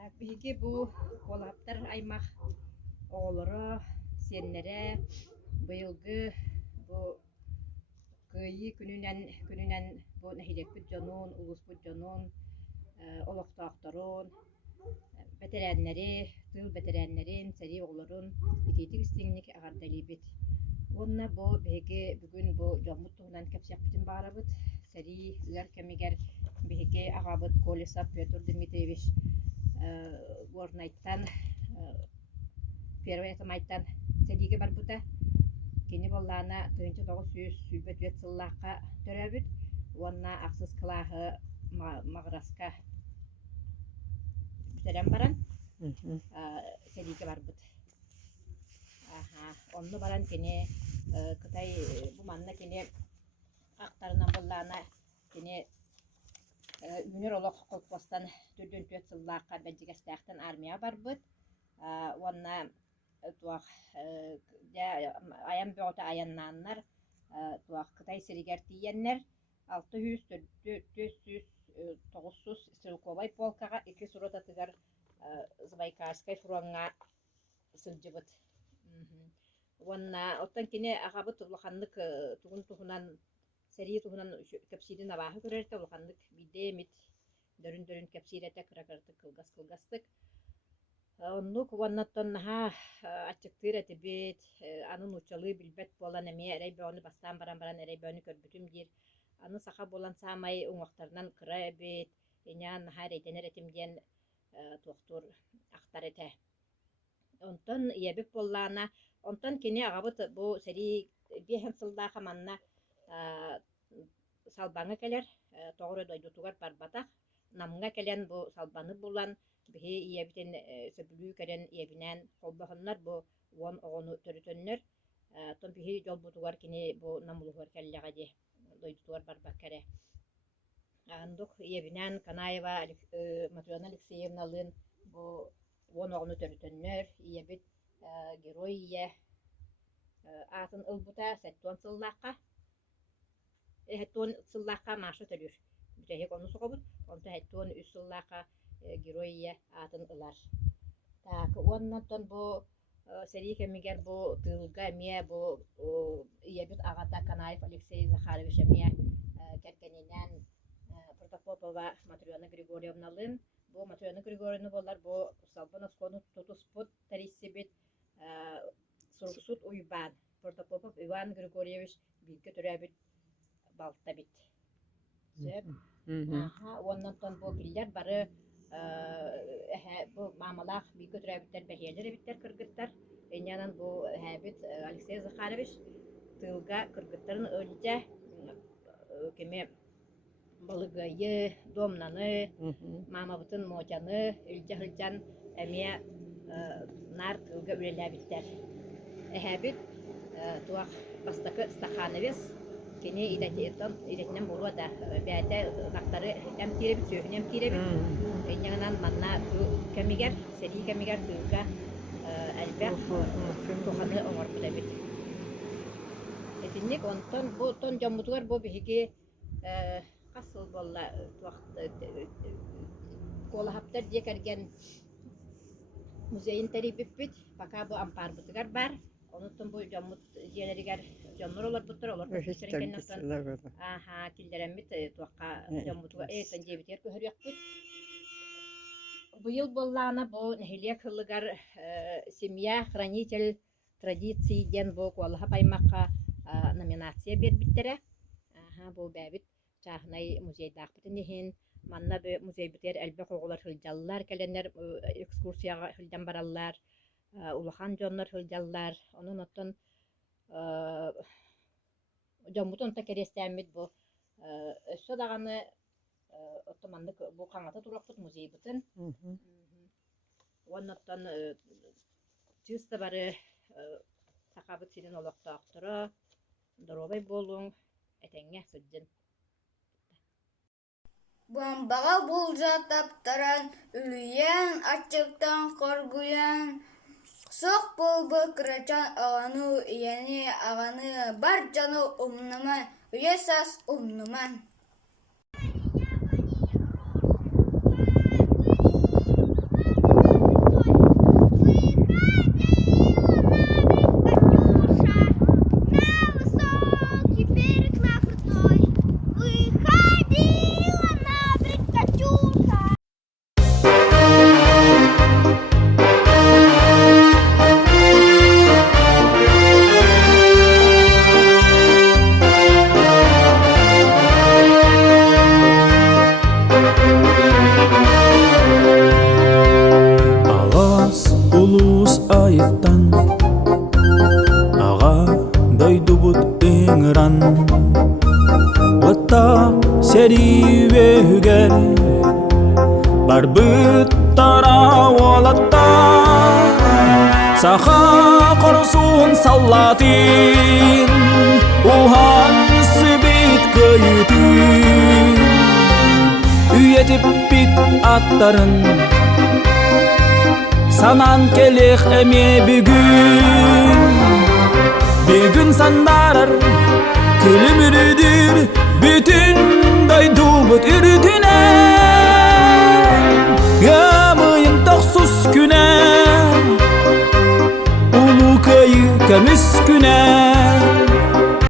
Так, биһиги бу колаптар аймах оолоро сиэннере быйылгы бу кыйы күнүнен бу нэһилекпит дьонуун, улуспут дьонуун, олохтоохторуун, бэтерээннери, тыыл бэтерээннерин, сэрии оҕолорун итиитик истиҥник аҕардалиибит. Уонна бу биһиги бүгүн бу дьоммут туһунан кэпсиэхпитин баарабыт. Сэрии ыар кэмигэр биһиги аҕабыт Колесов Петр Дмитриевич Горнайттан первый этамайттан сэрииге барбыта. Кини боллаана тыынчы тоҕус сүүс сүүбэт үөт сыллаахха төрөбүт. Уонна ахсыс кылааһы маҕараска бүтэрэн баран сэрииге барбыт. Онну баран кини кытай бу манна кини актарынан боллаана кини үнер олох колпостан түрдүн түөт сыллаакка бэджигэстээхтэн армия барбыт. Уонна туах аян бöҕөтө аяннааннар туах кытай сиригэр тиийэннер 600-400-900 стрелковой полкага 2 суротатыгар Забайкальской фронга сылдьыбыт. Уонна оттон кини аҕабыт улаханнык тугун туһунан сэрии туһунан кэпсиидин абааһы көрөртэ улаханнык бидээмит дөрүн кэпсиирэтэ кыракырытык кылгастык. Оннук уоннаттон наһаа аччыктыыр этибит анын учалыы билбэт буолан эмиэ эрэй бөҕөнү бастаан баран эрэй бөҕөнү көрбүтүм диир аны саха буолан саамай уҥуохтарынан кыра эбит эняан наһаа эрэйдэнэр этим диэн туохтуур ахтар этэ. Онтон иэбит буоллаана онтон кини аҕабыт бу сэрии биэһэн сыллааха манна салбаңа келер тоҕуру дойдутугар барбатах намга келен бу салбаны булан биһи иэбитин сөбүлүү керен иэбинэн холбоһуннар бу уон оҕону төрүтөннөр тон биһи жолбутугар кини бу намулугар келлэҕэ ди дойдутугар барбак кере. Андук иэбинэн Канаева Матрена Алексеевналын бу уон оҕону төрүтөннөр иэбит герой ие атын ылбута сэттуон сыллаакка хэттуон сыллаакка maaşı төлүр бүтэһик ону соҕобут онто хэттуон үс сыллаакка герой ие атын ылар. Так уоннаттон бу сэрии кэмигэр бу тыылга эмиэ бу иэбит аҕата Канаев Алексей Захарович эмиэ кэргэнинэн Протопопова Матрена Григорьевналын бу Матрена Григорьевна боллар бу салбын оскону тутуспут тариссибит сурсут уйбаан Протопопов Иван Григорьевич билге төрөбүт балта бит. Сөп. Уоннантон бу киллер бары бу мамалаах билге төрөбүттер бэһиэлер эбиттер кыргыттар. Эñанан бу хэбит Алексей Захарович тылга кыргыттарын өлжэ кеме балыгайы, домнаны, мамабытын мочаны, өлжэ хылжан эмиэ нар тылга үлэлэбиттер. Эһэбит туах бастакы Стахановец кини идэтинен буруа да бээтэ нактары эмтиребит сөөһүн эмтиребит. Эñанан манна кэмигэр сэрии кэмигэр тылга элбэх туханы оҥорбут эбит. Этинник онтон бу тон жоммутугар бу биһиги касыл болла туах колаһаптар дие кэрген музейин терибиппит пока бу ампарбытыгар бар. Онуттан бу жоммут диэлеригер жоннор олорбуттар киллереммит туакка жоммутуга тан жебитер көһөрүөкпүт. Быйыл боллаана бу нэһилиэк хыллыгар семья хранитель традиций ден бу куолаһа баймакка номинация бербиттере. Бу бэбит чаахнай музейдаахпытын иһин манна бу музейбитер элбэх оҕолор хылдьаллар келеннер экскурсияга хылдан бараллар. Улахан дьоннор хылдьаллар. Онун оттон жоммутун та керестээммит бу өссө даганы оттоманнык бу каңата туракпыт музейбытын. Уонноттон чыста бары сакабыт сирин олохтоохторо доробай болуң этэҥҥэ сылдьын. Бомбаға булжа таптаран, үлүйен ачыктан коргуян. Соқ болбы кырачан ағану ияни ағаны бар жану умнуман, үйесас умнуман. көмөгер барбыт таравалатта саха корсун саллатын ухан сүбит көйүтүн үйетип бит аттарын санан келех эме бүгүн сандарар күлүмүрүдүр бүтүн дойдубут үрүтүнө гамыйын токсуз күнө улуу көйү көмүс күнө